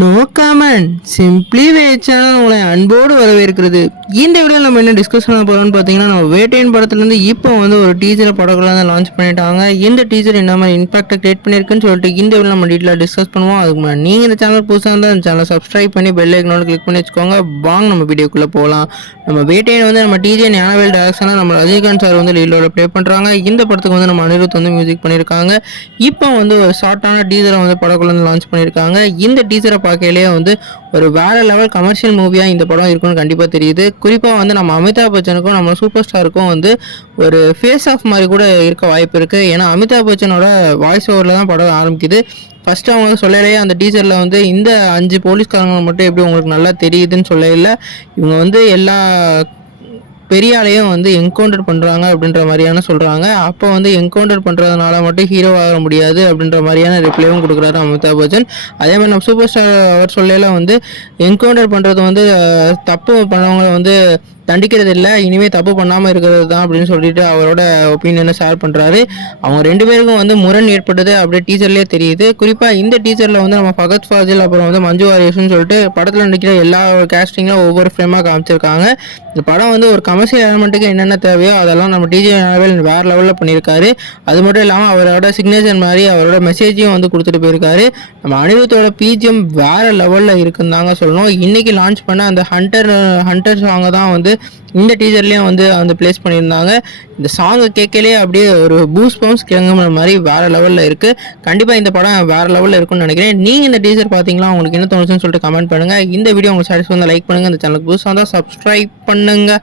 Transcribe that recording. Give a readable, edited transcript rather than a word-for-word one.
No common simply வே channel உங்களை அன்போடு வரவேற்கிறது. இந்த வீடியோவில் நம்ம என்ன டிஸ்கஸ் பண்ண போகிறோம்னு பார்த்தீங்கன்னா, நம்ம வேட்டையின் படத்துலேருந்து இப்போ வந்து ஒரு டீச்சரை படக்குள்ள தான் லான்ச் பண்ணிட்டாங்க. இந்த டீச்சர் என்ன மாதிரி இம்பாக்டை கிரியேட் பண்ணியிருக்குன்னு சொல்லிட்டு இந்த வீடியோ நம்ம டீட்டெயிலாக டிஸ்கஸ் பண்ணுவோம். அதுக்கு முன்னாடி நீங்கள் இந்த சேனல் புதுசாக இருந்தால் இந்த சேனலை சப்ஸ்கிரைப் பண்ணி பெல் ஐக்கனோட கிளிக் பண்ணி வச்சுக்கோங்க. வாங்க நம்ம வீடியோக்குள்ளே போகலாம். நம்ம வேட்டையின் வந்து நம்ம டிஜே ஞானவேல் டேரக்ஷனாக நம்ம ரஜினிகாந்த் சார் வந்து லீடோட ப்ளே பண்ணுறாங்க. இந்த படத்துக்கு வந்து நம்ம அனிருத் வந்து மியூசிக் பண்ணியிருக்காங்க. இப்போ வந்து ஒரு ஷார்ட்டான டீசரை வந்து படக்குள்ள வந்து லான்ச் பண்ணியிருக்காங்க. இந்த டீசரை பார்க்கலையே வந்து ஒரு வேற லெவல் கமர்ஷியல் மூவியாக இந்த படம் இருக்குன்னு கண்டிப்பாக தெரியுது. குறிப்பாக வந்து நம்ம அமிதாப் பச்சனுக்கும் நம்ம சூப்பர் ஸ்டாருக்கும் வந்து ஒரு ஃபேஸ் ஆஃப் மாதிரி கூட இருக்க வாய்ப்பு இருக்குது. ஏன்னா அமிதாப் பச்சனோட வாய்ஸ் ஓவரில் தான் படம் ஆரம்பிக்குது. ஃபஸ்ட்டு அவங்க சொல்லலையே அந்த டீசரில் வந்து இந்த 5 போலீஸ்காரங்க மட்டும் எப்படி உங்களுக்கு நல்லா தெரியுதுன்னு சொல்லல. இவங்க வந்து எல்லா பெரிய ஆளையும் வந்து என்கவுண்டர் பண்ணுறாங்க அப்படின்ற மாதிரியான சொல்கிறாங்க. அப்போ வந்து என்கவுண்டர் பண்ணுறதுனால மட்டும் ஹீரோ ஆக முடியாது அப்படின்ற மாதிரியான ரிப்ளைவும் கொடுக்குறாரு அமிதாப் பச்சன். அதே மாதிரி நம்ம சூப்பர் ஸ்டார் அவர் சொல்லலாம் வந்து என்கவுண்டர் பண்ணுறது வந்து தப்பு பண்ணவங்களை வந்து தண்டிக்கிறது இல்லை, இனிமேல் தப்பு பண்ணாமல் இருக்கிறது தான் அப்படின்னு சொல்லிட்டு அவரோட ஒப்பீனியனை ஷேர் பண்ணுறாரு. அவங்க 2 பேருக்கும் வந்து முரண் ஏற்பட்டது அப்படியே டீச்சர்லேயே தெரியுது. குறிப்பாக இந்த டீச்சரில் வந்து நம்ம ஃபகத் ஃபாசில் அப்புறம் வந்து மஞ்சு வாரியர்ஸ்னு சொல்லிட்டு படத்தில் நடிக்கிற எல்லா கேஸ்டிங்கும் ஒவ்வொரு ஃப்ரேமாக காமிச்சிருக்காங்க. இந்த படம் வந்து ஒரு கமர்ஷியல் எலமெண்ட்டுக்கு என்னென்ன தேவையோ அதெல்லாம் நம்ம டிஜே ஞானவேல் வேறு லெவலில் பண்ணியிருக்காரு. அது மட்டும் இல்லாமல் அவரோட சிக்னேச்சர் மாதிரி அவரோட மெசேஜையும் வந்து கொடுத்துட்டு போயிருக்காரு. நம்ம அனிருத்தோட பிஜிஎம் வேறு லெவலில் இருக்குன்னு தாங்க சொல்லணும். இன்றைக்கி லான்ச் பண்ண அந்த ஹண்டர் சாங்கை தான் வந்து இந்த டீசர்லேயும் வந்து பிளேஸ் பண்ணியிருந்தாங்க. இந்த சாங்கை கேட்கலே அப்படியே ஒரு பூஸ் பம்ப்ஸ் கிளங்குற மாதிரி வேறு லெவலில் இருக்குது. கண்டிப்பாக இந்த படம் வேறு லெவலில் இருக்குன்னு நினைக்கிறேன். நீங்கள் இந்த டீசர் பார்த்தீங்களா, உங்களுக்கு என்ன தோணுச்சுன்னு சொல்லிட்டு கமெண்ட் பண்ணுங்கள். இந்த வீடியோ உங்களுக்கு சாட்டிஸ்ஃபை லைக் பண்ணுங்கள். இந்த சேனலுக்கு புதுசாக தான் சப்ஸ்கிரைப் பண்ணுங்கள்.